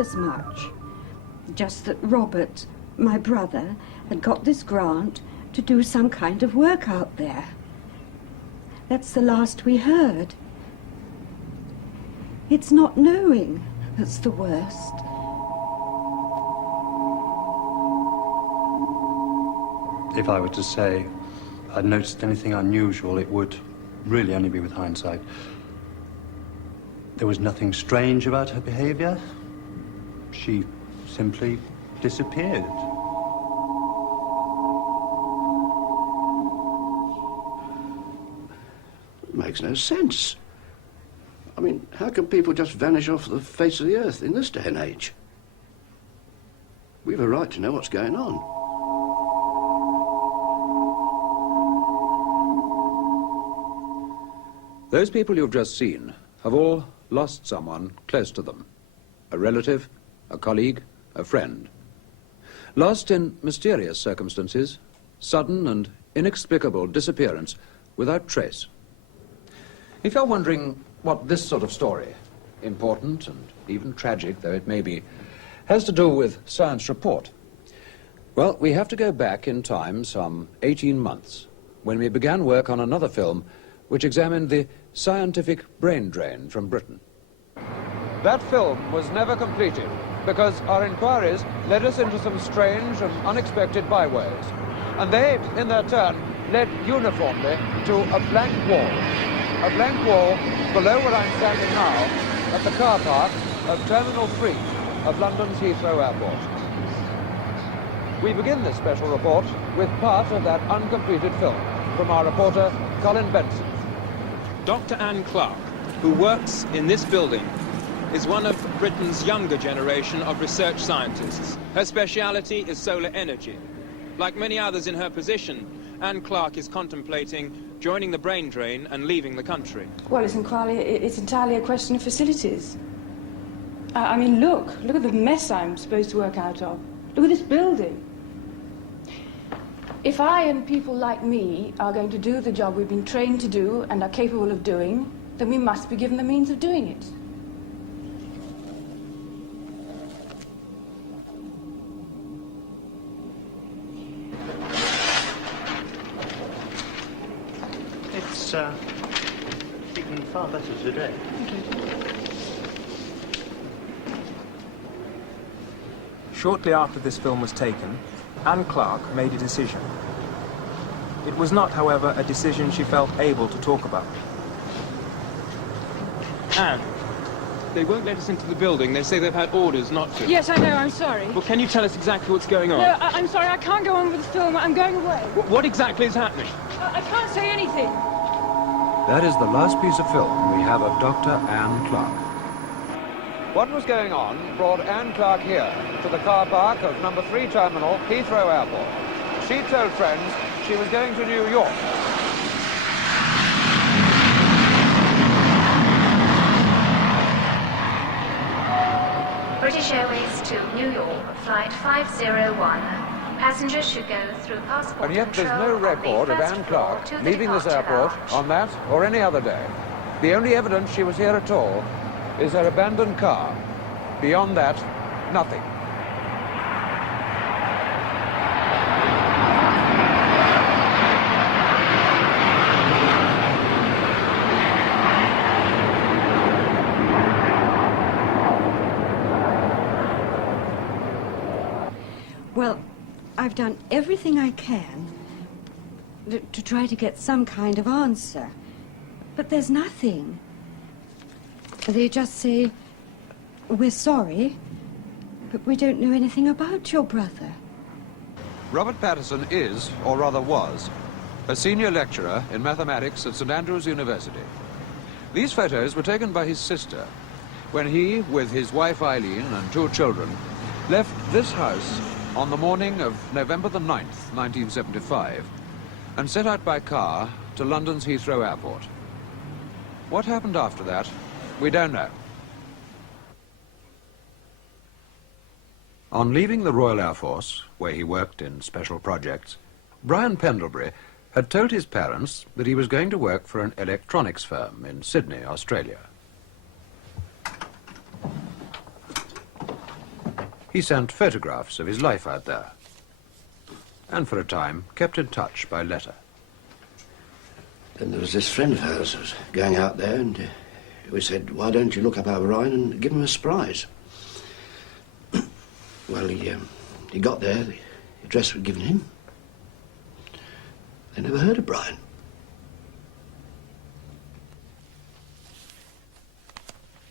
as much. Just that Robert, my brother, had got this grant to do some kind of work out there. That's the last we heard. It's not knowing that's the worst. If I were to say I'd noticed anything unusual, it would really only be with hindsight. There was nothing strange about her behavior. She simply disappeared. It makes no sense. I mean, how can people just vanish off the face of the earth in this day and age? We've a right to know what's going on. Those people you've just seen have all lost someone close to them. A relative, a colleague, a friend. Lost in mysterious circumstances, sudden and inexplicable disappearance without trace. If you're wondering what this sort of story, important and even tragic though it may be, has to do with Science Report, well, we have to go back in time some 18 months, when we began work on another film which examined the scientific brain drain from Britain. That film was never completed because our inquiries led us into some strange and unexpected byways. And they, in their turn, led uniformly to a blank wall. A blank wall below where I'm standing now at the car park of Terminal 3 of London's Heathrow Airport. We begin this special report with part of that uncompleted film from our reporter, Colin Benson. Dr. Anne Clark, who works in this building, is one of Britain's younger generation of research scientists. Her speciality is solar energy. Like many others in her position, Anne Clark is contemplating joining the brain drain and leaving the country. Well, it's entirely a question of facilities. I mean, look at the mess I'm supposed to work out of. Look at this building. If I and people like me are going to do the job we've been trained to do and are capable of doing, then we must be given the means of doing it. It's even far better today. Thank you. Shortly after this film was taken, Anne Clark made a decision. It was not, however, a decision she felt able to talk about. Anne, they won't let us into the building. They say they've had orders not to. Yes, I know, I'm sorry. Well, can you tell us exactly what's going on? No, I'm sorry, I can't go on with the film. I'm going away. What exactly is happening? I can't say anything. That is the last piece of film we have of Dr. Anne Clark. What was going on brought Anne Clark here to the car park of number 3 terminal, Heathrow Airport. She told friends she was going to New York. British Airways to New York, flight 501. Passengers should go through passport And yet there's no control on the record of first Anne floor Clark to the leaving this departure airport lounge. on that or any other day. The only evidence she was here at all is her abandoned car. Beyond that, nothing. Well, I've done everything I can to try to get some kind of answer. But there's nothing. They just say, we're sorry, but we don't know anything about your brother. Robert Patterson is, or rather was, a senior lecturer in mathematics at St. Andrews University. These photos were taken by his sister when he, with his wife Eileen and 2 children, left this house on the morning of November the 9th, 1975, and set out by car to London's Heathrow Airport. What happened after that, we don't know. On leaving the Royal Air Force, where he worked in special projects, Brian Pendlebury had told his parents that he was going to work for an electronics firm in Sydney, Australia. He sent photographs of his life out there, and for a time kept in touch by letter. Then there was this friend of hers who was going out there, and we said, why don't you look up O'Brien and give him a surprise? Well, he got there, the address was given him. They never heard of Brian.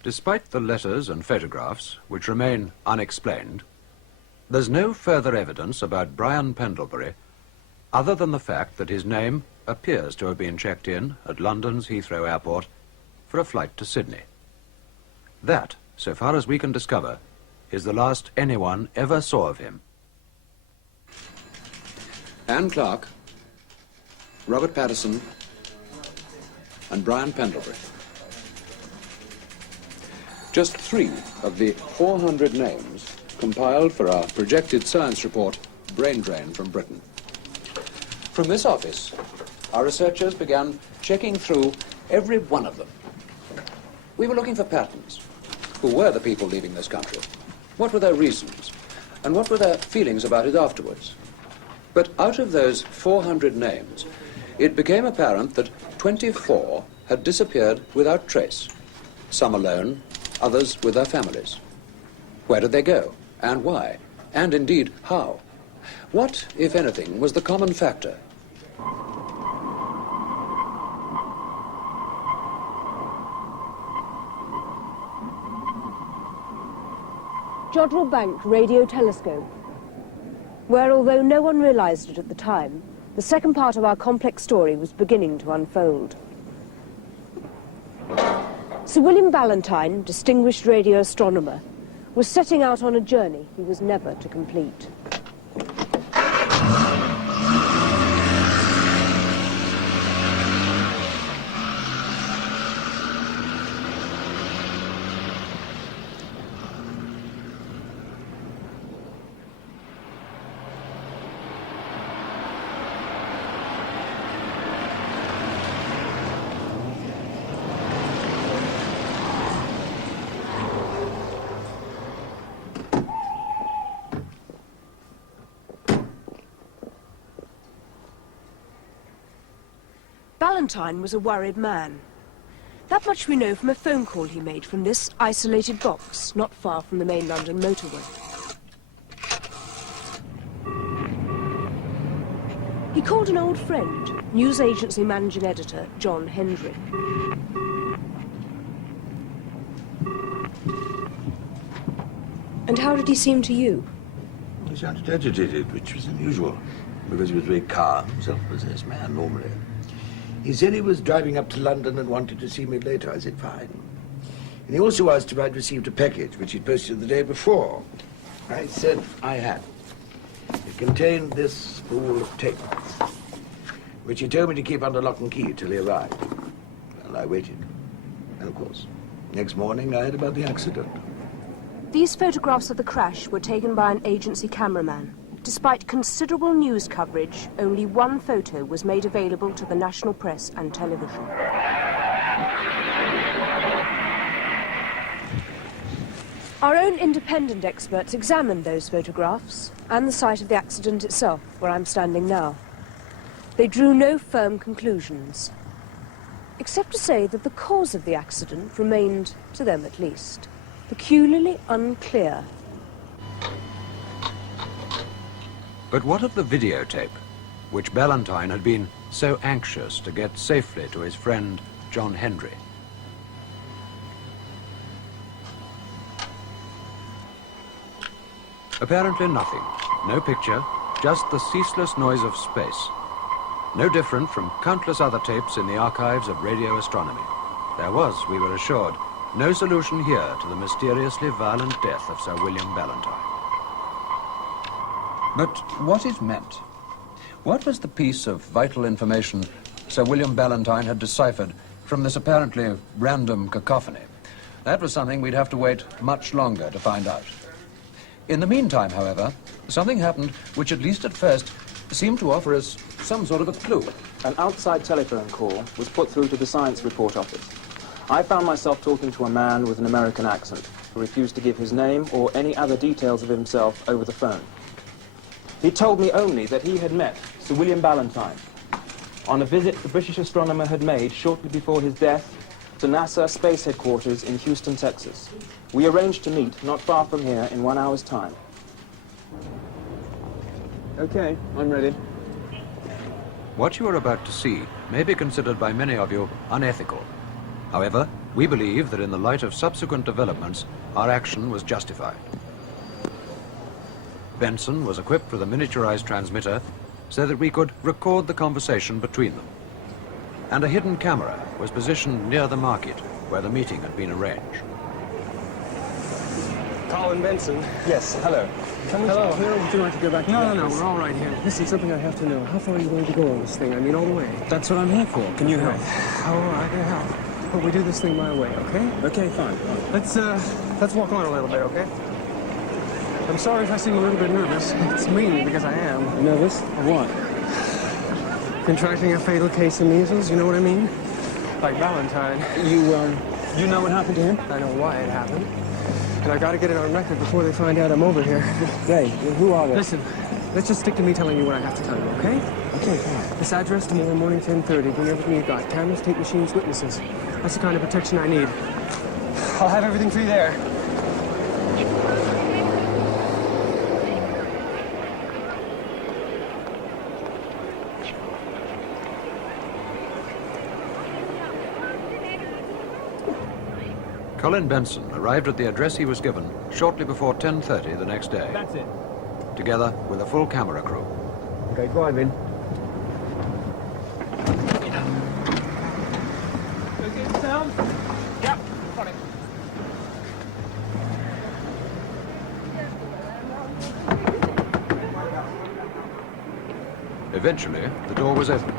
Despite the letters and photographs, which remain unexplained, there's no further evidence about Brian Pendlebury other than the fact that his name appears to have been checked in at London's Heathrow Airport for a flight to Sydney. That, so far as we can discover, is the last anyone ever saw of him. Anne Clark, Robert Patterson, and Brian Pendlebury. Just 3 of the 400 names compiled for our projected science report, Brain Drain from Britain. From this office, our researchers began checking through every one of them. We were looking for patterns. Who were the people leaving this country? What were their reasons? And what were their feelings about it afterwards? But out of those 400 names, it became apparent that 24 had disappeared without trace. Some alone, others with their families. Where did they go? And why? And indeed, how? What, if anything, was the common factor? Jodrell Bank Radio Telescope, where, although no one realized it at the time, the second part of our complex story was beginning to unfold. Sir William Ballantyne, distinguished radio astronomer, was setting out on a journey he was never to complete. Ballantyne was a worried man. That much we know from a phone call he made from this isolated box not far from the main London motorway. He called an old friend, news agency managing editor John Hendry. And how did he seem to you? He sounded agitated, which was unusual, because he was a very calm, self-possessed man normally. He said he was driving up to London and wanted to see me later. I said, fine. And he also asked if I'd received a package, which he'd posted the day before. I said I had. It contained this spool of tape, which he told me to keep under lock and key till he arrived. Well, I waited. And, of course, next morning I heard about the accident. These photographs of the crash were taken by an agency cameraman. Despite considerable news coverage, only one photo was made available to the national press and television. Our own independent experts examined those photographs and the site of the accident itself, where I'm standing now. They drew no firm conclusions, except to say that the cause of the accident remained, to them at least, peculiarly unclear. But what of the videotape, which Ballantyne had been so anxious to get safely to his friend John Hendry? Apparently nothing. No picture, just the ceaseless noise of space. No different from countless other tapes in the archives of radio astronomy. There was, we were assured, no solution here to the mysteriously violent death of Sir William Ballantyne. But what it meant? What was the piece of vital information Sir William Ballantyne had deciphered from this apparently random cacophony? That was something we'd have to wait much longer to find out. In the meantime, however, something happened which, at least at first, seemed to offer us some sort of a clue. An outside telephone call was put through to the science report office. I found myself talking to a man with an American accent, Clark refused to give his name or any other details of himself over the phone. He told me only that he had met Sir William Ballantyne on a visit the British astronomer had made shortly before his death to NASA Space Headquarters in Houston, Texas. We arranged to meet not far from here in 1 hour's time. Okay, I'm ready. What you are about to see may be considered by many of you unethical. However, we believe that in the light of subsequent developments, our action was justified. Benson was equipped with a miniaturized transmitter so that we could record the conversation between them. And a hidden camera was positioned near the market where the meeting had been arranged. Colin Benson. Yes, hello. Can we talk here, or would you like to go back to the office? We're all right here. Listen, something I have to know. How far are you going to go on this thing? I mean, all the way. That's what I'm here for. Can you help? Oh, I can help. But we do this thing my way, okay? Okay, fine. Let's walk on a little bit, okay? I'm sorry if I seem a little bit nervous. It's me, because I am. Nervous? Of what? Contracting a fatal case of measles, you know what I mean? Like Valentine. You know what happened to him? I know why it happened. And I gotta get it on record before they find out I'm over here. They? Who are they? Listen, let's just stick to me telling you what I have to tell you, okay? Okay, fine. This address tomorrow morning, 10:30. Bring everything you got. Cameras, tape machines, witnesses. That's the kind of protection I need. I'll have everything for you there. Colin Benson arrived at the address he was given shortly before 10:30 the next day. That's it. Together with a full camera crew. Okay, go on, Vin. Okay, sound? Yep, got it. Eventually, the door was opened.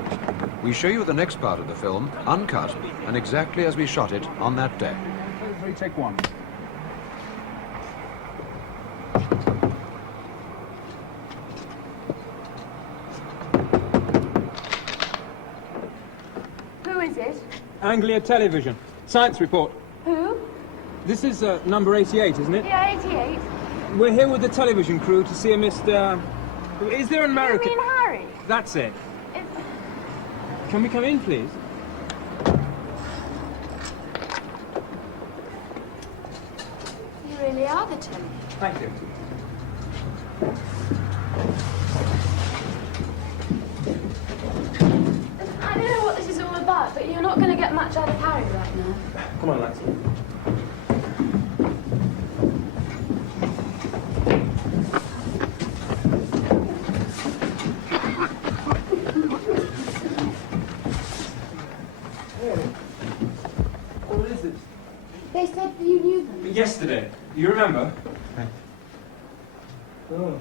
We show you the next part of the film, uncut, and exactly as we shot it on that day. Take one. Who is it? Anglia Television. Science report. Who? This is number 88, isn't it? Yeah, 88. We're here with the television crew to see a Mr... Is there an American... You mean Harry? That's it. It's... Can we come in, please? You really are the telly. Thank you. I don't know what this is all about, but you're not going to get much out of Harry right now. Come on, lads. What is it? They said you knew them. Yesterday. You remember? Oh.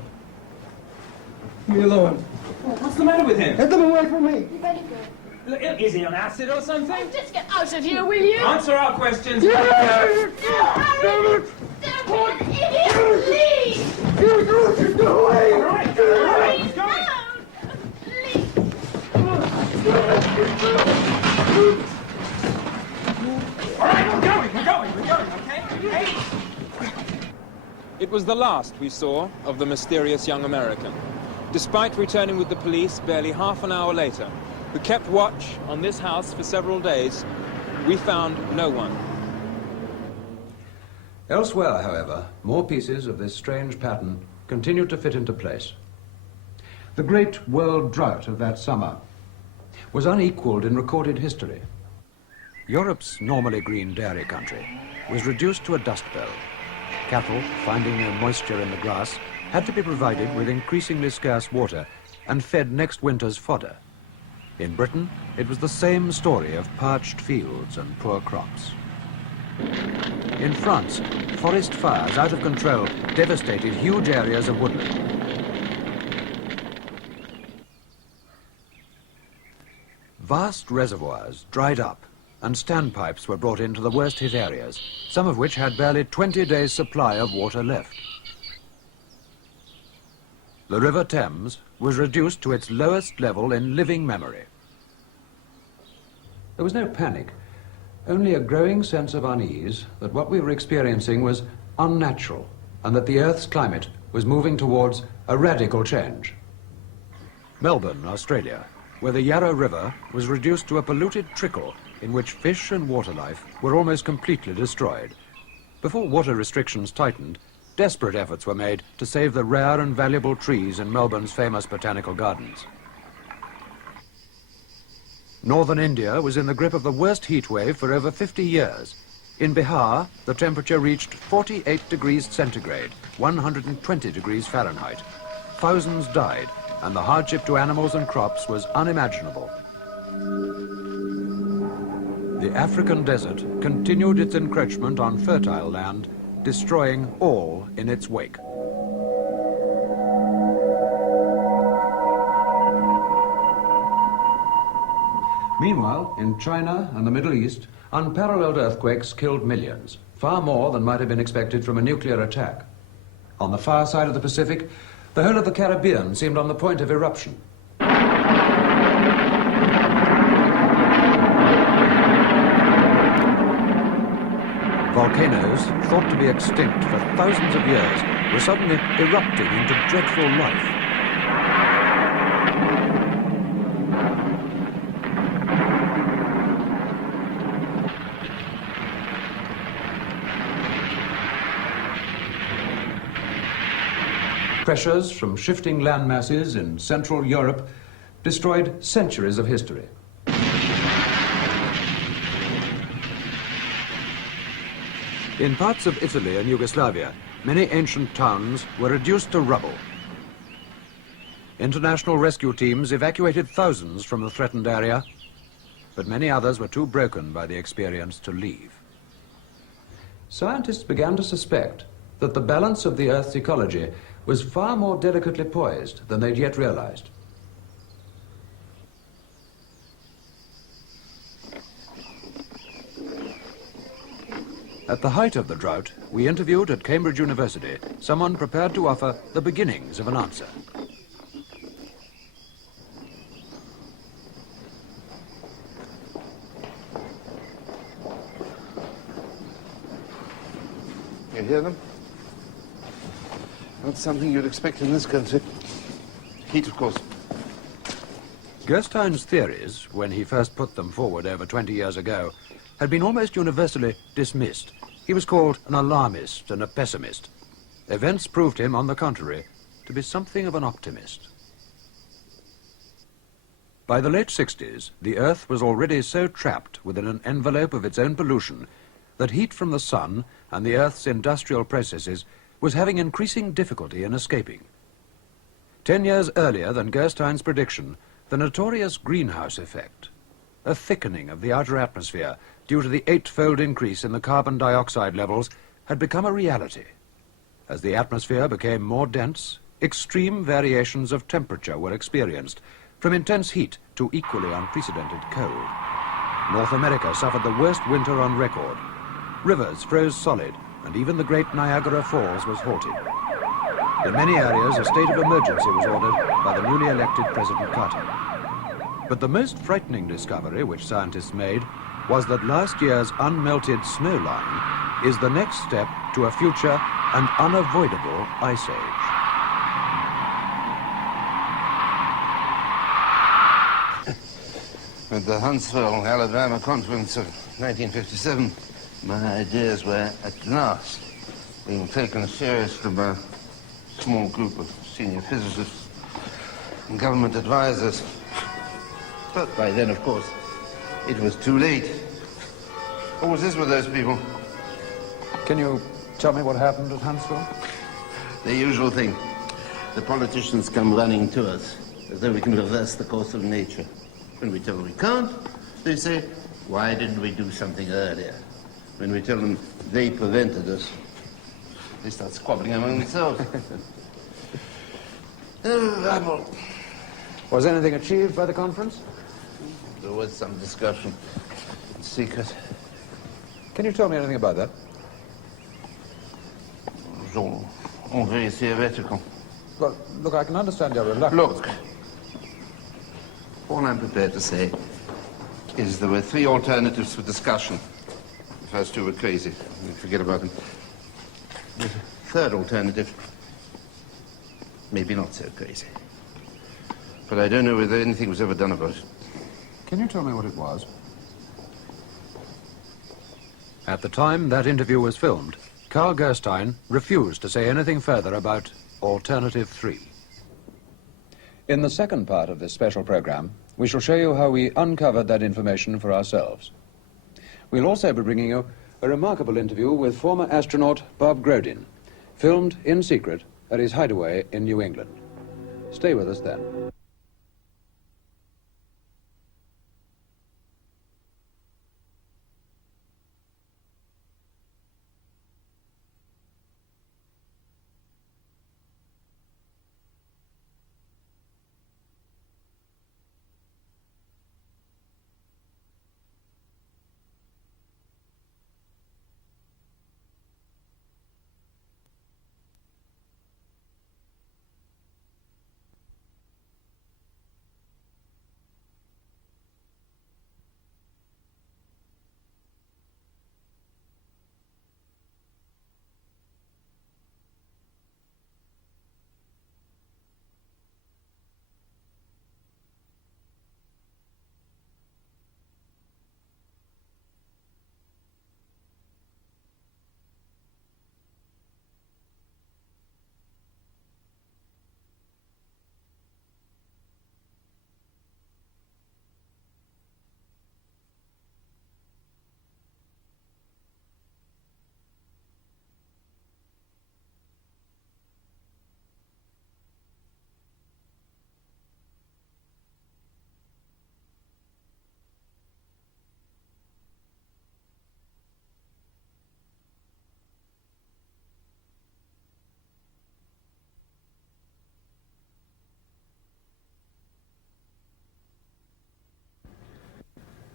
Leave me alone. What's the matter with him? Get them away from me. You better go. Look, is he on acid or something? Just get out of here, will you? Answer our questions. No, Harry! Don't be an idiot, please! Go away! All right, he's going. All right, we're going, okay? Hey! It was the last we saw of the mysterious young American. Despite returning with the police barely half an hour later, who kept watch on this house for several days, we found no one. Elsewhere, however, more pieces of this strange pattern continued to fit into place. The great world drought of that summer was unequaled in recorded history. Europe's normally green dairy country was reduced to a dust bowl. Cattle, finding no moisture in the grass, had to be provided with increasingly scarce water and fed next winter's fodder. In Britain, it was the same story of parched fields and poor crops. In France, forest fires out of control devastated huge areas of woodland. Vast reservoirs dried up and standpipes were brought into the worst hit areas, some of which had barely 20 days' supply of water left. The River Thames was reduced to its lowest level in living memory. There was no panic, only a growing sense of unease that what we were experiencing was unnatural, and that the Earth's climate was moving towards a radical change. Melbourne, Australia, where the Yarra River was reduced to a polluted trickle in which fish and water life were almost completely destroyed. Before water restrictions tightened, desperate efforts were made to save the rare and valuable trees in Melbourne's famous botanical gardens. Northern India was in the grip of the worst heat wave for over 50 years. In Bihar, the temperature reached 48 degrees centigrade, 120 degrees Fahrenheit. Thousands died, and the hardship to animals and crops was unimaginable. The African desert continued its encroachment on fertile land, destroying all in its wake. Meanwhile, in China and the Middle East, unparalleled earthquakes killed millions, far more than might have been expected from a nuclear attack. On the far side of the Pacific, the whole of the Caribbean seemed on the point of eruption. Volcanoes, thought to be extinct for thousands of years, were suddenly erupting into dreadful life. Pressures from shifting land masses in Central Europe destroyed centuries of history. In parts of Italy and Yugoslavia, many ancient towns were reduced to rubble. International rescue teams evacuated thousands from the threatened area, but many others were too broken by the experience to leave. Scientists began to suspect that the balance of the Earth's ecology was far more delicately poised than they'd yet realized. At the height of the drought, we interviewed at Cambridge University someone prepared to offer the beginnings of an answer. You hear them? Not something you'd expect in this country. Heat, of course. Gerstein's theories, when he first put them forward over 20 years ago, had been almost universally dismissed. He was called an alarmist and a pessimist. Events proved him, on the contrary, to be something of an optimist. By the late 60s, the Earth was already so trapped within an envelope of its own pollution that heat from the sun and the Earth's industrial processes was having increasing difficulty in escaping. 10 years earlier than Gerstein's prediction, the notorious greenhouse effect, a thickening of the outer atmosphere due to the 8-fold increase in the carbon dioxide levels, had become a reality. As the atmosphere became more dense, extreme variations of temperature were experienced, from intense heat to equally unprecedented cold. North America suffered the worst winter on record. Rivers froze solid, and even the great Niagara Falls was halted. In many areas, a state of emergency was ordered by the newly elected President Carter. But the most frightening discovery which scientists made was that last year's unmelted snow line is the next step to a future and unavoidable ice age. At the Huntsville, Alabama conference of 1957, my ideas were at last being taken seriously by a small group of senior physicists and government advisors. But by then, of course, it was too late. What was this with those people? Can you tell me what happened at Huntsville? The usual thing. The politicians come running to us as though we can reverse the course of nature. When we tell them we can't, they say, why didn't we do something earlier? When we tell them they prevented us, they start squabbling among themselves. Oh, rabble. Was anything achieved by the conference? There was some discussion. In secret. Can you tell me anything about that? It was all very theoretical. Well, look, I can understand your reluctance. Look, all I'm prepared to say is there were 3 alternatives for discussion. The first 2 were crazy. We forget about them. There's a third alternative. Maybe not so crazy. But I don't know whether anything was ever done about it. Can you tell me what it was? At the time that interview was filmed, Carl Gerstein refused to say anything further about Alternative 3. In the second part of this special program, we shall show you how we uncovered that information for ourselves. We'll also be bringing you a remarkable interview with former astronaut Bob Grodin, filmed in secret at his hideaway in New England. Stay with us then.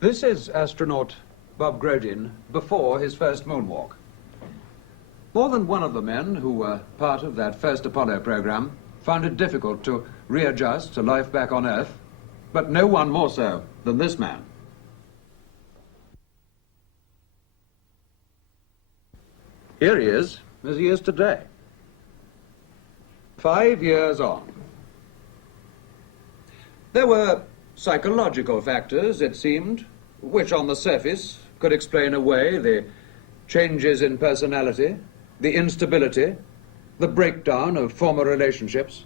This is astronaut Bob Grodin before his first moonwalk. More than one of the men who were part of that first Apollo program found it difficult to readjust to life back on Earth, but no one more so than this man. Here he is, as he is today. 5 years on. There were psychological factors, it seemed, which on the surface could explain away the changes in personality, the instability, the breakdown of former relationships.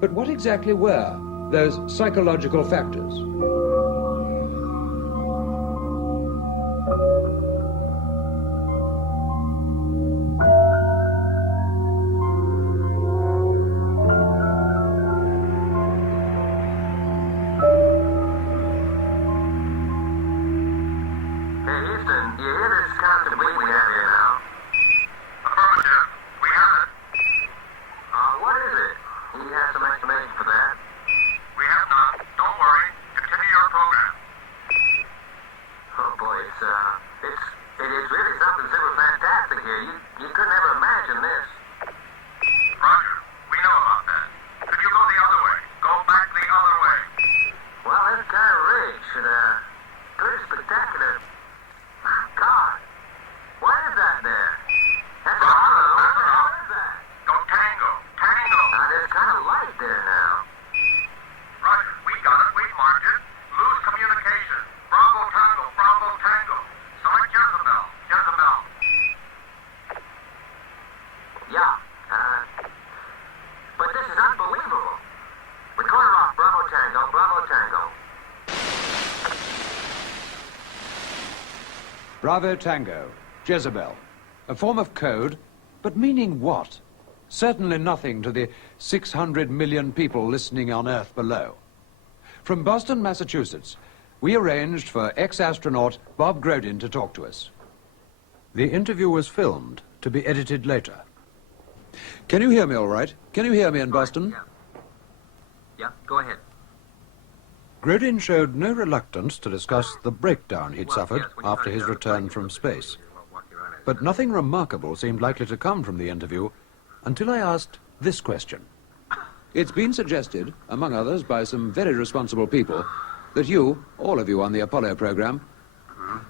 But what exactly were those psychological factors? Bravo Tango, Jezebel. A form of code, but meaning what? Certainly nothing to the 600 million people listening on Earth below. From Boston, Massachusetts, we arranged for ex-astronaut Bob Grodin to talk to us. The interview was filmed to be edited later. Can you hear me all right? Can you hear me in Boston? Yeah, go ahead. Grodin showed no reluctance to discuss the breakdown he'd suffered after his return from space. But nothing remarkable seemed likely to come from the interview until I asked this question. It's been suggested, among others by some very responsible people, that you, all of you on the Apollo program,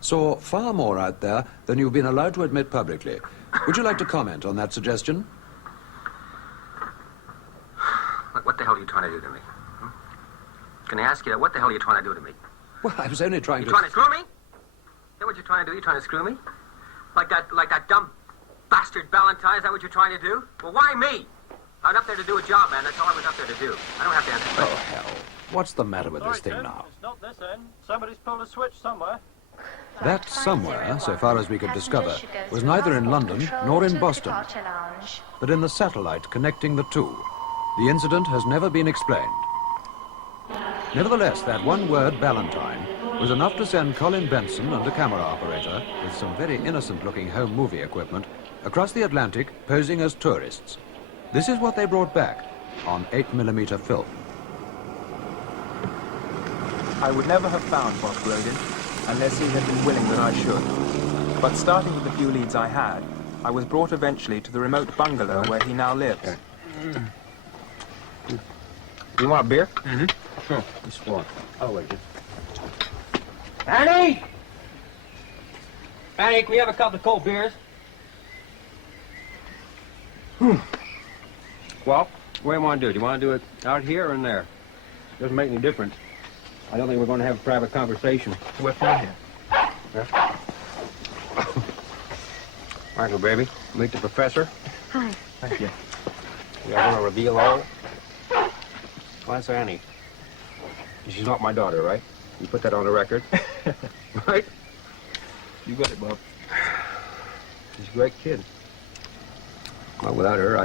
saw far more out there than you've been allowed to admit publicly. Would you like to comment on that suggestion? What the hell are you trying to do to me? Hmm? Can I ask you, what the hell are you trying to do to me? Well, I was only trying You to... trying to screw me? Is that what you're trying to do? You trying to screw me? Like that dumb bastard Valentine? Is that what you're trying to do? Well, why me? I was up there to do a job, man. That's all I was up there to do. I don't have to answer Oh, questions. hell. What's the matter with this Sorry, thing Jim, now? It's not this end. Somebody's pulled a switch somewhere. That somewhere, so far as we could discover, was neither in London nor in Boston, but in the satellite connecting the two. The incident has never been explained. Nevertheless, that one word, Valentine, was enough to send Colin Benson and a camera operator, with some very innocent-looking home movie equipment, across the Atlantic, posing as tourists. This is what they brought back on 8mm film. I would never have found Bob Grodin unless he had been willing that I should. But starting with the few leads I had, I was brought eventually to the remote bungalow where he now lives. You want a beer? Mm-hmm. Sure. Just one. I'll wait. Annie! Annie, can we have a couple of cold beers? Well, what do you want to do? Do you want to do it out here or in there? Doesn't make any difference. I don't think we're going to have a private conversation. We're fine here. Yeah. Michael, baby, meet the professor. Hi. Thank you. We are going to reveal all. Well, that's Annie. She's not my daughter, right? You put that on the record. Right? You got it, Bob. She's a great kid. Well, without her,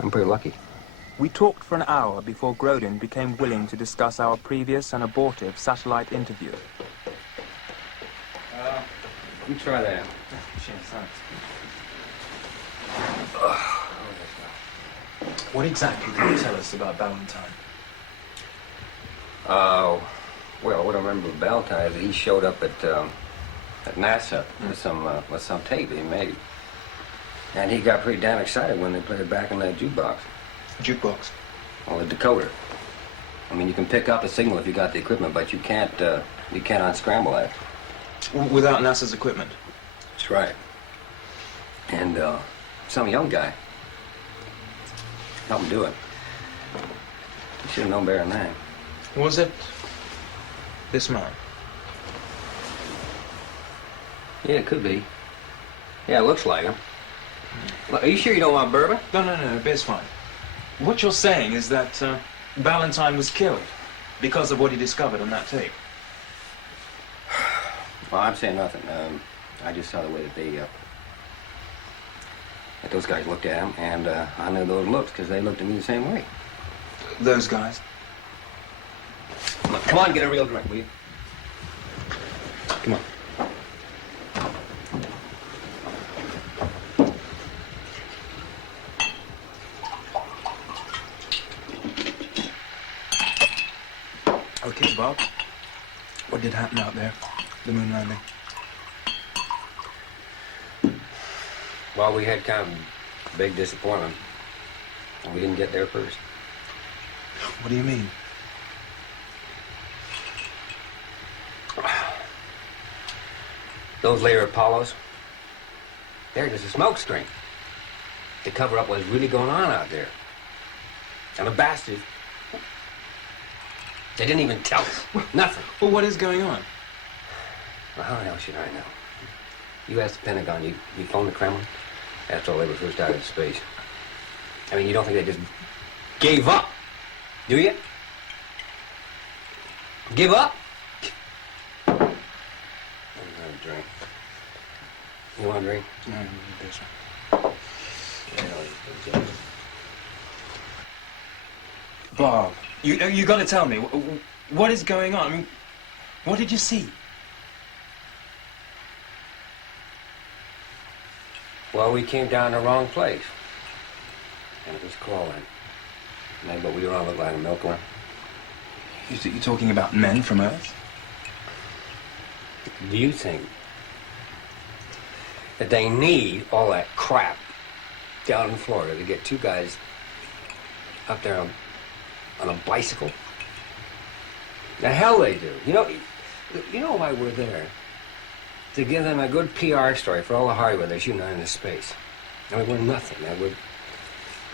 I'm pretty lucky. We talked for an hour before Grodin became willing to discuss our previous and abortive satellite interview. You try that. What exactly did you tell us about Valentine? Well, what I remember of Valentine is he showed up at NASA with some tape he made. And he got pretty damn excited when they played it back in that jukebox. Jukebox? Well, the decoder. I mean, you can pick up a signal if you got the equipment, but you can't unscramble that. Without NASA's equipment? That's right. And some young guy helped him do it. You should have known better than that. Was it this man? Yeah, it could be. Yeah, it looks like him. Look, are you sure you don't want bourbon? No, beer's fine. What you're saying is that Valentine was killed because of what he discovered on that tape. Well, I'm saying nothing. I just saw the way that those guys looked at him, and I knew those looks because they looked at me the same way. Those guys? Look, come on, get a real drink, will you? Come on. Okay, Bob. What did happen out there? The moon landing? Well, we had kind of a big disappointment. We didn't get there first. What do you mean? Those later Apollos, they're just a smoke screen to cover up what's really going on out there. And the bastards, they didn't even tell us. Nothing. Well, what is going on? Well, how the hell should I know? You asked the Pentagon, you phoned the Kremlin? After all, they were first out into space. I mean, you don't think they just gave up, do you? Give up? I'm gonna drink. You want a drink? No, I'm busy. Bob, you got to tell me, what is going on? I mean, what did you see? Well, we came down the wrong place. And it was crawling. But we don't look like a milkworm. You're talking about men from Earth? Do you think that they need all that crap down in Florida to get two guys up there on a bicycle? The hell they do. You know why we're there? to give them a good PR story for all the hardware they're shooting out into space. And we're nothing. That would,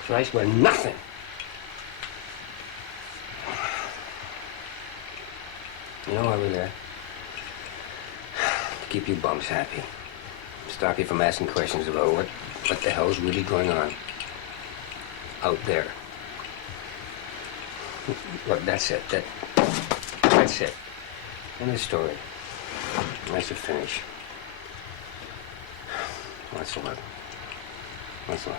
Christ, we're nothing. You know why we're there? To keep you bums happy. Stop you from asking questions about what the hell's really going on out there. Look, that's it. That's it. End of story. That's the finish. Let's look. Let's look.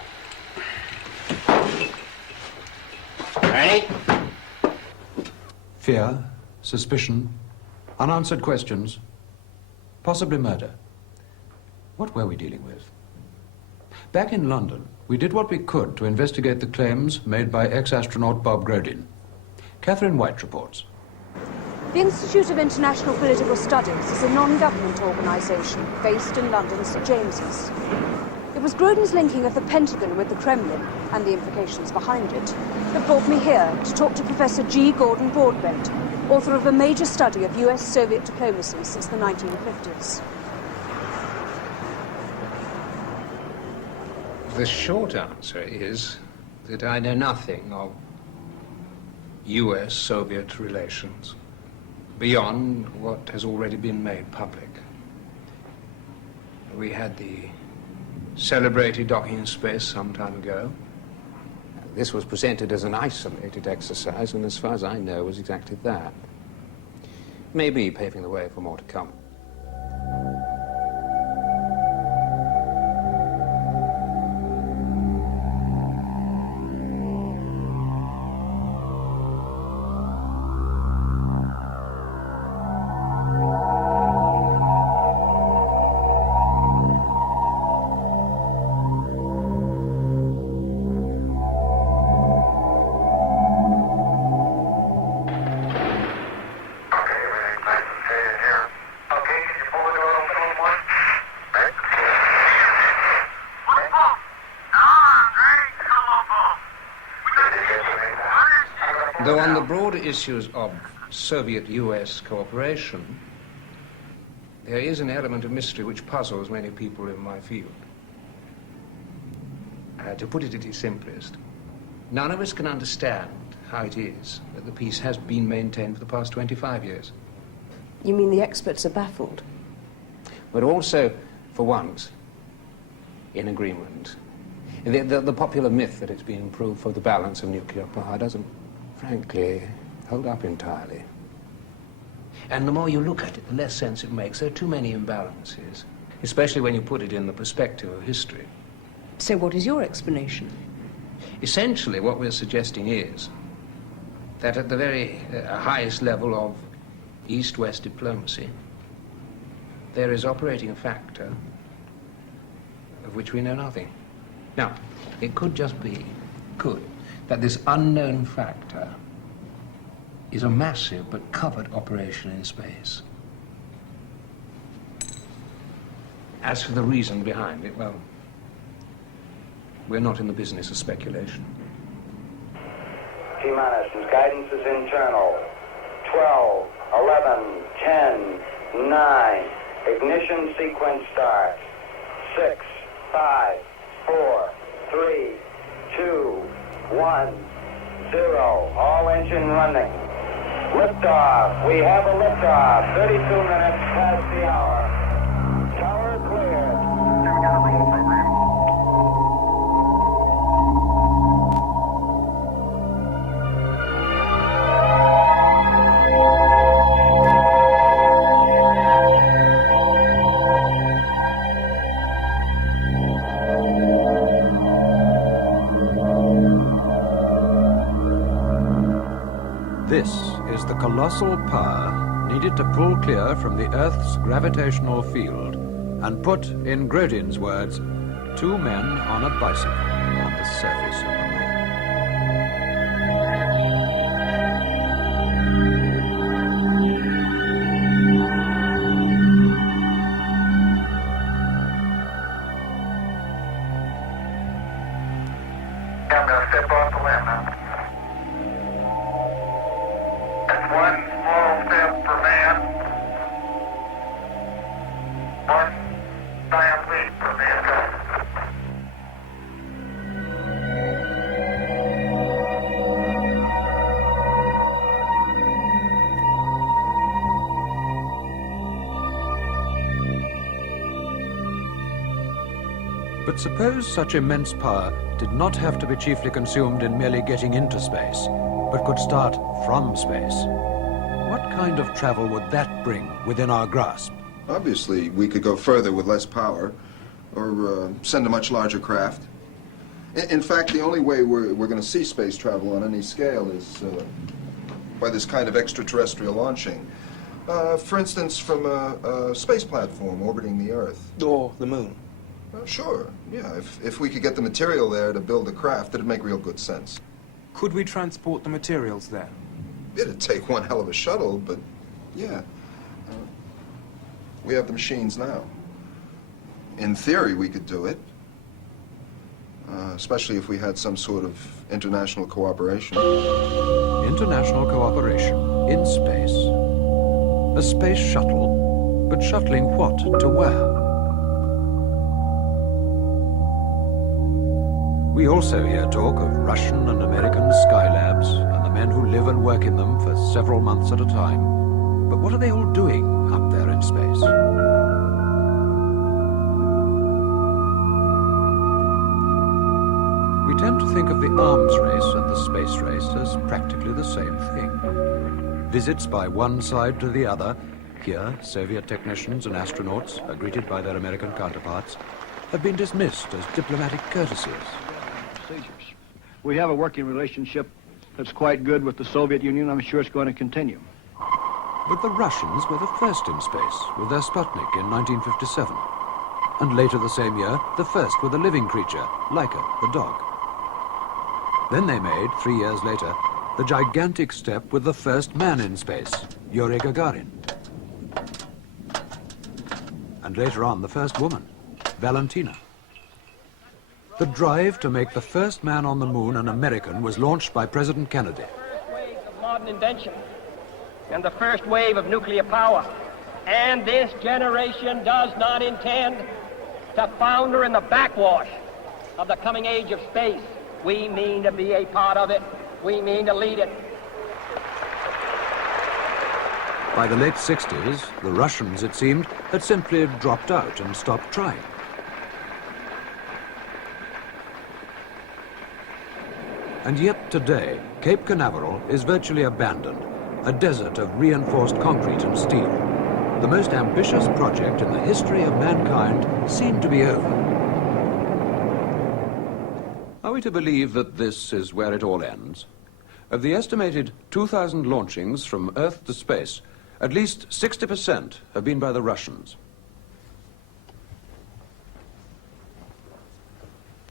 Ready? Fear, suspicion, unanswered questions, possibly murder. What were we dealing with? Back in London, we did what we could to investigate the claims made by ex-astronaut Bob Grodin. Catherine White reports. The Institute of International Political Studies is a non-government organisation based in London's St James's. It was Grodin's linking of the Pentagon with the Kremlin and the implications behind it that brought me here to talk to Professor G. Gordon Broadbent, author of a major study of US-Soviet diplomacy since the 1950s. The short answer is that I know nothing of US-Soviet relations beyond what has already been made public. We had the celebrated docking in space some time ago. This was presented as an isolated exercise, and as far as I know, was exactly that. Maybe paving the way for more to come. Though on the broader issues of Soviet-US cooperation, there is an element of mystery which puzzles many people in my field. To put it at its simplest, none of us can understand how it is that the peace has been maintained for the past 25 years. You mean the experts are baffled? But also, for once, in agreement. The popular myth that it's been improved for the balance of nuclear power doesn't, frankly, hold up entirely. And the more you look at it, the less sense it makes. There are too many imbalances, especially when you put it in the perspective of history. So what is your explanation? Essentially, what we're suggesting is that at the very highest level of East-West diplomacy, there is operating a factor of which we know nothing. Now, it could just be, that this unknown factor is a massive but covered operation in space. As for the reason behind it, well, we're not in the business of speculation. T-minus, guidance is internal. 12, 11, 10, 9. Ignition sequence start. 6, 5, 4, 3, 2, 1, 0. All engine running. Liftoff. We have a liftoff. 32 minutes past the hour. Tower clear. This is the colossal power needed to pull clear from the Earth's gravitational field and put, in Grodin's words, 2 men on a bicycle on the surface of the moon. I'm going to step off the limb now. That's one small step for man, But suppose such immense power did not have to be chiefly consumed in merely getting into space, but could start from space. What kind of travel would that bring within our grasp? Obviously, we could go further with less power, or send a much larger craft. In fact, the only way we're going to see space travel on any scale is by this kind of extraterrestrial launching. For instance, from a space platform orbiting the Earth. Or the moon. Sure, yeah. If we could get the material there to build a craft, that'd make real good sense. Could we transport the materials there? It'd take one hell of a shuttle, but yeah. We have the machines now. In theory, we could do it. Especially if we had some sort of international cooperation. International cooperation in space. A space shuttle, but shuttling what to where? We also hear talk of Russian and American skylabs and the men who live and work in them for several months at a time. But what are they all doing up there in space? We tend to think of the arms race and the space race as practically the same thing. Visits by one side to the other. Here, Soviet technicians and astronauts are greeted by their American counterparts, have been dismissed as diplomatic courtesies. We have a working relationship that's quite good with the Soviet Union. I'm sure it's going to continue. But the Russians were the first in space with their Sputnik in 1957. And later the same year, the first with a living creature, Laika, the dog. Then they made, 3 years later, the gigantic step with the first man in space, Yuri Gagarin. And later on, the first woman, Valentina. The drive to make the first man on the moon an American was launched by President Kennedy. First wave of modern invention and the first wave of nuclear power. And this generation does not intend to founder in the backwash of the coming age of space. We mean to be a part of it. We mean to lead it. By the late 60s, the Russians, it seemed, had simply dropped out and stopped trying. And yet today, Cape Canaveral is virtually abandoned, a desert of reinforced concrete and steel. The most ambitious project in the history of mankind seemed to be over. Are we to believe that this is where it all ends? Of the estimated 2,000 launchings from Earth to space, at least 60% have been by the Russians.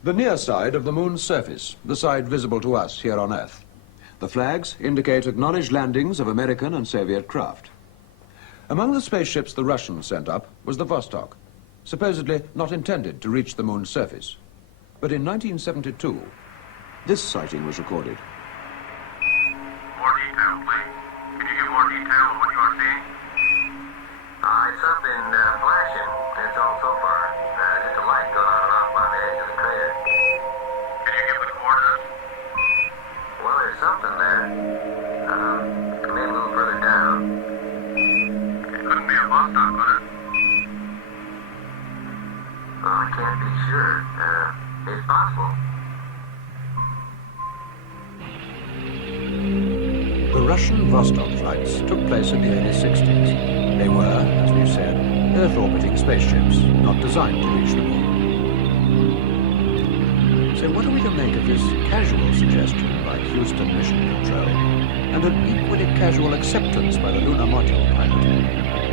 The near side of the moon's surface, the side visible to us here on Earth. The flags indicate acknowledged landings of American and Soviet craft. Among the spaceships the Russians sent up was the Vostok, supposedly not intended to reach the moon's surface. But in 1972, this sighting was recorded. More detail, please. Can you give more detail on what you are seeing? It's something flashing. That's all so far. Just a light going on and off by the edge of the crater. Can you give the coordinates? Well, there's something there. Come in a little further down. It couldn't be a Vostok, could it? Well, I can't be sure. It's possible. The Russian Vostok flights took place in the early 60s. They were, as we've said, Earth-orbiting spaceships, not designed to reach the moon. So what are we to make of this casual suggestion by Houston Mission Control, and an equally casual acceptance by the lunar module pilot,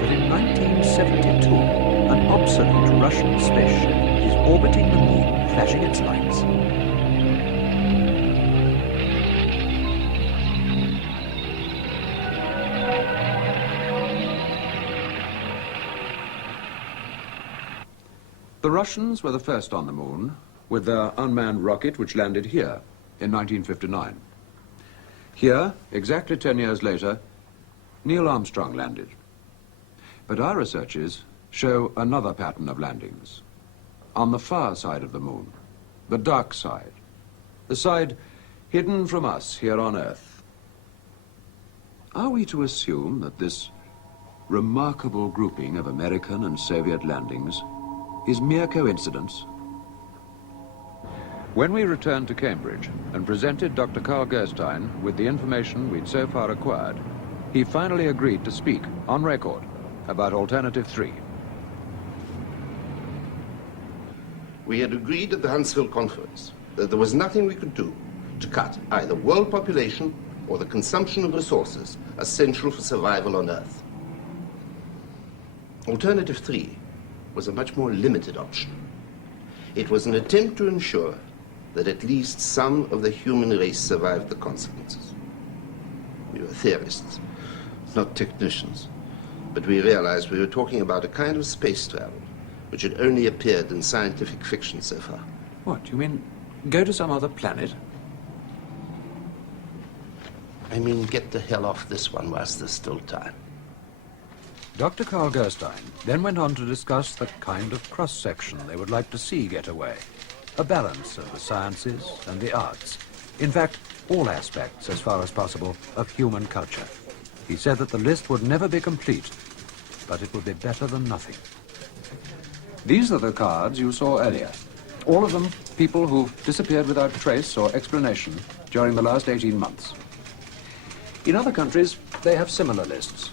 that in 1972, an obsolete Russian spaceship is orbiting the moon, flashing its lights? The Russians were the first on the moon, with their unmanned rocket which landed here in 1959. Here, exactly 10 years later, Neil Armstrong landed. But our researches show another pattern of landings. On the far side of the moon, the dark side, the side hidden from us here on Earth. Are we to assume that this remarkable grouping of American and Soviet landings is mere coincidence, When we returned to Cambridge and presented Dr. Carl Gerstein with the information we'd so far acquired, he finally agreed to speak, on record, about Alternative 3. We had agreed at the Huntsville conference that there was nothing we could do to cut either world population or the consumption of resources essential for survival on Earth. Alternative 3 was a much more limited option. It was an attempt to ensure that at least some of the human race survived the consequences. We were theorists, not technicians, but we realized we were talking about a kind of space travel which had only appeared in scientific fiction so far. What, you mean go to some other planet? I mean, get the hell off this one whilst there's still time. Dr. Carl Gerstein then went on to discuss the kind of cross-section they would like to see get away. A balance of the sciences and the arts. In fact, all aspects, as far as possible, of human culture. He said that the list would never be complete, but it would be better than nothing. These are the cards you saw earlier. All of them people who've disappeared without trace or explanation during the last 18 months. In other countries, they have similar lists.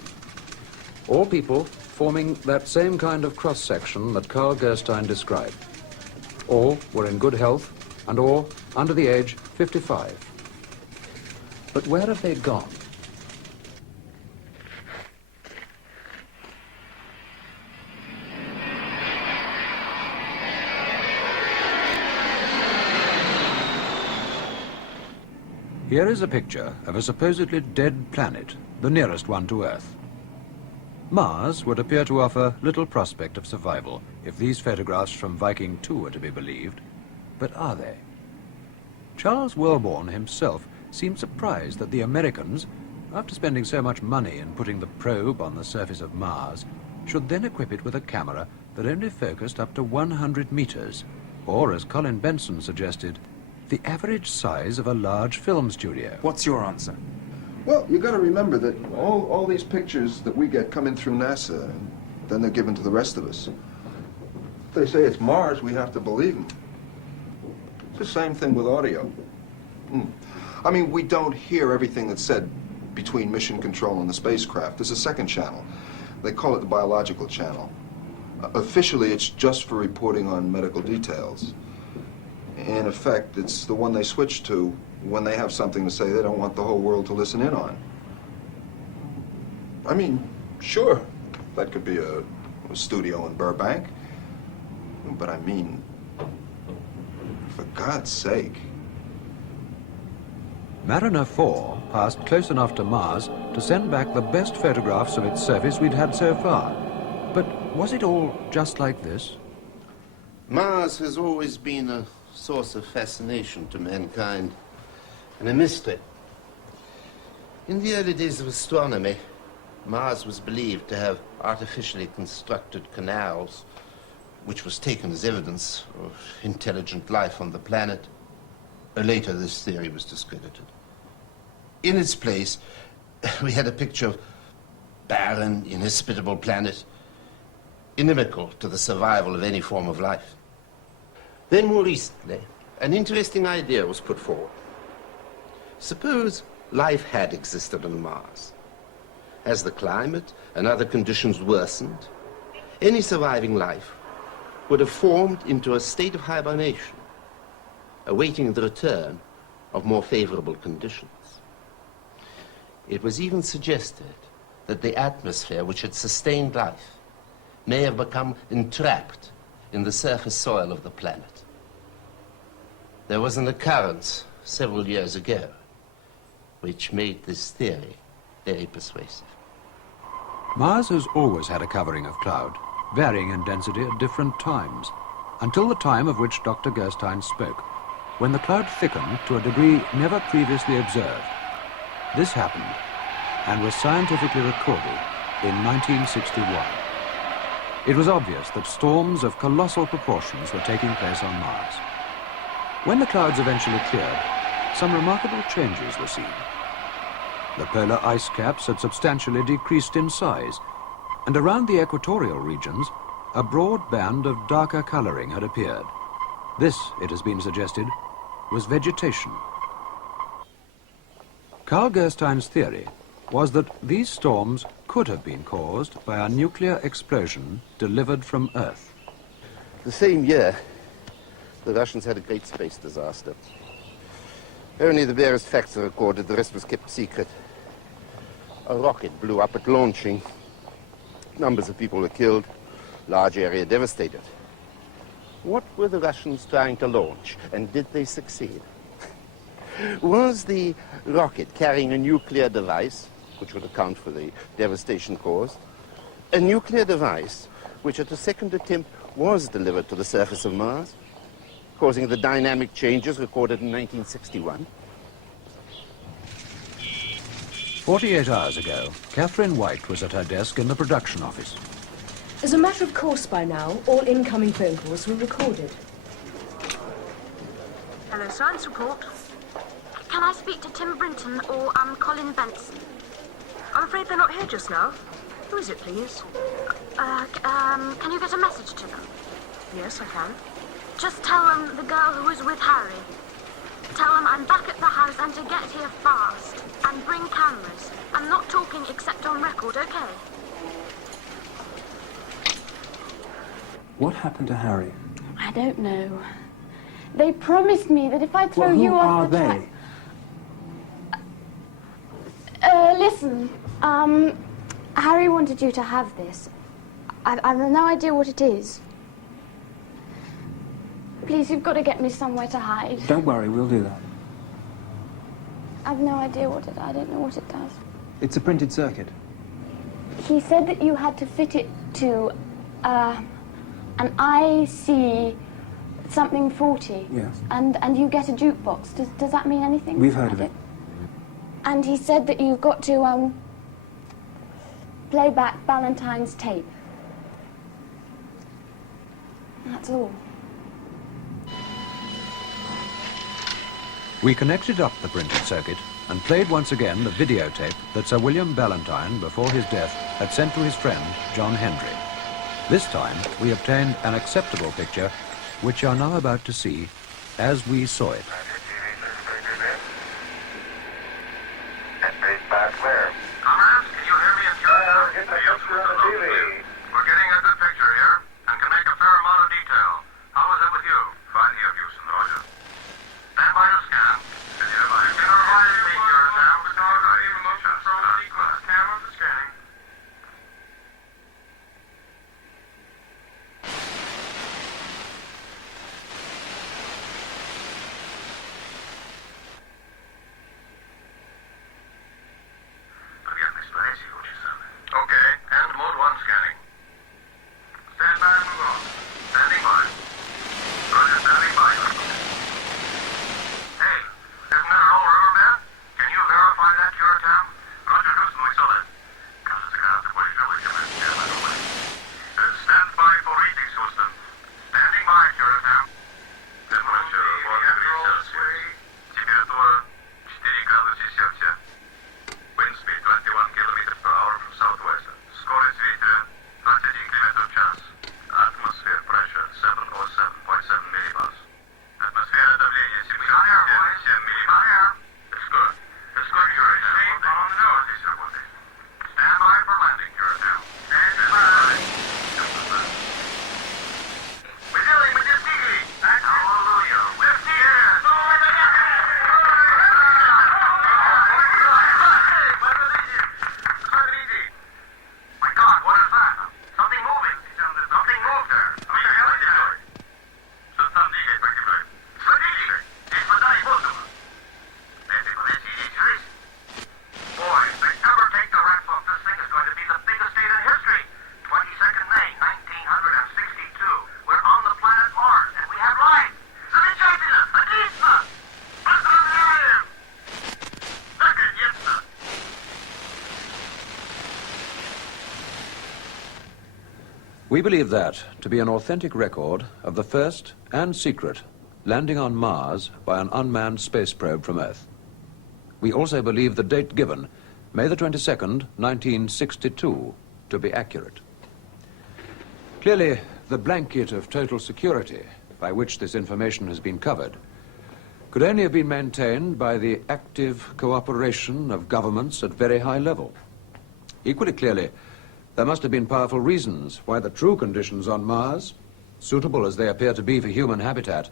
All people forming that same kind of cross-section that Carl Gerstein described. All were in good health, and all under the age 55. But where have they gone? Here is a picture of a supposedly dead planet, the nearest one to Earth. Mars would appear to offer little prospect of survival if these photographs from Viking 2 are to be believed. But are they? Charles Wellborn himself seemed surprised that the Americans, after spending so much money in putting the probe on the surface of Mars, should then equip it with a camera that only focused up to 100 meters, or, as Colin Benson suggested, the average size of a large film studio. What's your answer? Well, you got to remember that all these pictures that we get come in through NASA, and then they're given to the rest of us. If they say it's Mars, we have to believe them. It's the same thing with audio. I mean, we don't hear everything that's said between mission control and the spacecraft. There's a second channel. They call it the biological channel. Officially, it's just for reporting on medical details. In effect, it's the one they switch to when they have something to say they don't want the whole world to listen in on. I mean, sure, that could be a studio in Burbank. But I mean, for God's sake. Mariner 4 passed close enough to Mars to send back the best photographs of its surface we'd had so far. But was it all just like this? Mars has always been a source of fascination to mankind and a mystery. In the early days of astronomy, Mars was believed to have artificially constructed canals, which was taken as evidence of intelligent life on the planet. Later, this theory was discredited. In its place, we had a picture of barren, inhospitable planet, inimical to the survival of any form of life. Then, more recently, an interesting idea was put forward. Suppose life had existed on Mars. As the climate and other conditions worsened, any surviving life would have formed into a state of hibernation, awaiting the return of more favorable conditions. It was even suggested that the atmosphere which had sustained life may have become entrapped in the surface soil of the planet. There was an occurrence several years ago which made this theory very persuasive. Mars has always had a covering of cloud, varying in density at different times, until the time of which Dr. Gerstein spoke, when the cloud thickened to a degree never previously observed. This happened and was scientifically recorded in 1961. It was obvious that storms of colossal proportions were taking place on Mars. When the clouds eventually cleared, some remarkable changes were seen. The polar ice caps had substantially decreased in size, and around the equatorial regions, a broad band of darker coloring had appeared. This, it has been suggested, was vegetation. Carl Gerstein's theory was that these storms could have been caused by a nuclear explosion delivered from Earth. The same year, the Russians had a great space disaster. Only the barest facts are recorded, the rest was kept secret. A rocket blew up at launching. Numbers of people were killed, large area devastated. What were the Russians trying to launch, and did they succeed? Was the rocket carrying a nuclear device, which would account for the devastation caused, a nuclear device which at the second attempt was delivered to the surface of Mars, causing the dynamic changes recorded in 1961? 48 hours ago, Catherine White was at her desk in the production office. As a matter of course by now, all incoming phone calls were recorded. Hello, science report. Can I speak to Tim Brinton or Colin Benson? I'm afraid they're not here just now. Who is it, please? Can you get a message to them? Yes, I can. Just tell them the girl who was with Harry. Tell them I'm back at the house and to get here fast. And bring cameras. I'm not talking except on record, okay? What happened to Harry? I don't know. They promised me that if I throw Well, you who off are the they? Listen, Harry wanted you to have this. I've no idea what it is. Please, you've got to get me somewhere to hide. Don't worry, we'll do that. I've no idea what it... I don't know what it does. It's a printed circuit. He said that you had to fit it to, an IC something 40. Yes. And you get a jukebox. Does that mean anything? We've heard of it. And he said that you've got to, play back Ballantyne's tape. That's all. We connected up the printed circuit and played once again the videotape that Sir William Ballantyne, before his death, had sent to his friend, John Hendry. This time, we obtained an acceptable picture, which you are now about to see as we saw it. Comrades, can you hear me in We're getting a good picture here, and can make a fair amount of detail. How is it with you? Fine here, Houston, Roger. Stand by to scan. Can you remind me your sound? Camera for scanning. Okay, and mode 1 scanning. Stand by and move on. Standing by. Roger, standing by. Hey, isn't that an old riverman? Can you verify that to your town? Roger, Houston, we saw that. Stand by for readings, Houston. Standing by, Town. Temperature 1 degree Celsius. Температура 4 градуса Цельсия. Wind speed 21 kilometers per hour from southwest. Скорость ветра 21 km в час. Atmosphere pressure 707.7 millibars. Атмосферное давление 7 millibars. It's good. It's good, you're safe on the nose. Stand by for landing, Town. Stand by. Мы делаем, мы достигли. Hallelujah. We're here. My God, what is that? Something moving. Something moved there. Что там двигает, погибает? Смотрите, здесь вода и воздух. Этой планете есть жизнь. Boy, if they ever take the wraps off this thing, it's going to be the biggest date in history. 22nd May, 1962. We're on the planet Mars, and we have life. Замечательно! Отлично! Поздравляем! Наконец-то! We believe that to be an authentic record of the first and secret landing on Mars by an unmanned space probe from Earth. We also believe the date given, May the 22nd, 1962, to be accurate. Clearly, the blanket of total security by which this information has been covered could only have been maintained by the active cooperation of governments at very high level. Equally clearly, there must have been powerful reasons why the true conditions on Mars, suitable as they appear to be for human habitat,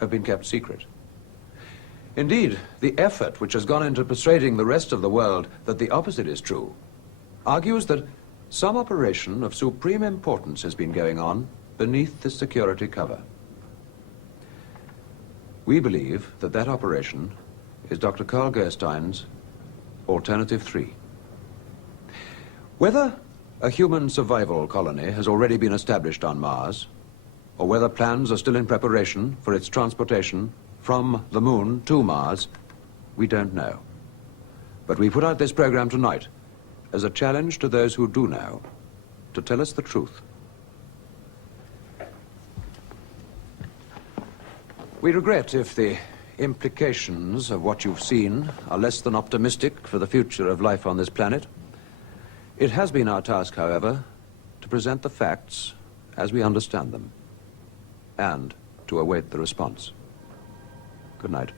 have been kept secret. Indeed, the effort which has gone into persuading the rest of the world that the opposite is true argues that some operation of supreme importance has been going on beneath the security cover. We believe that that operation is Dr. Carl Gerstein's Alternative 3. Whether a human survival colony has already been established on Mars, or whether plans are still in preparation for its transportation from the Moon to Mars, we don't know. But we put out this program tonight as a challenge to those who do know to tell us the truth. We regret if the implications of what you've seen are less than optimistic for the future of life on this planet. It has been our task, however, to present the facts as we understand them and to await the response. Good night.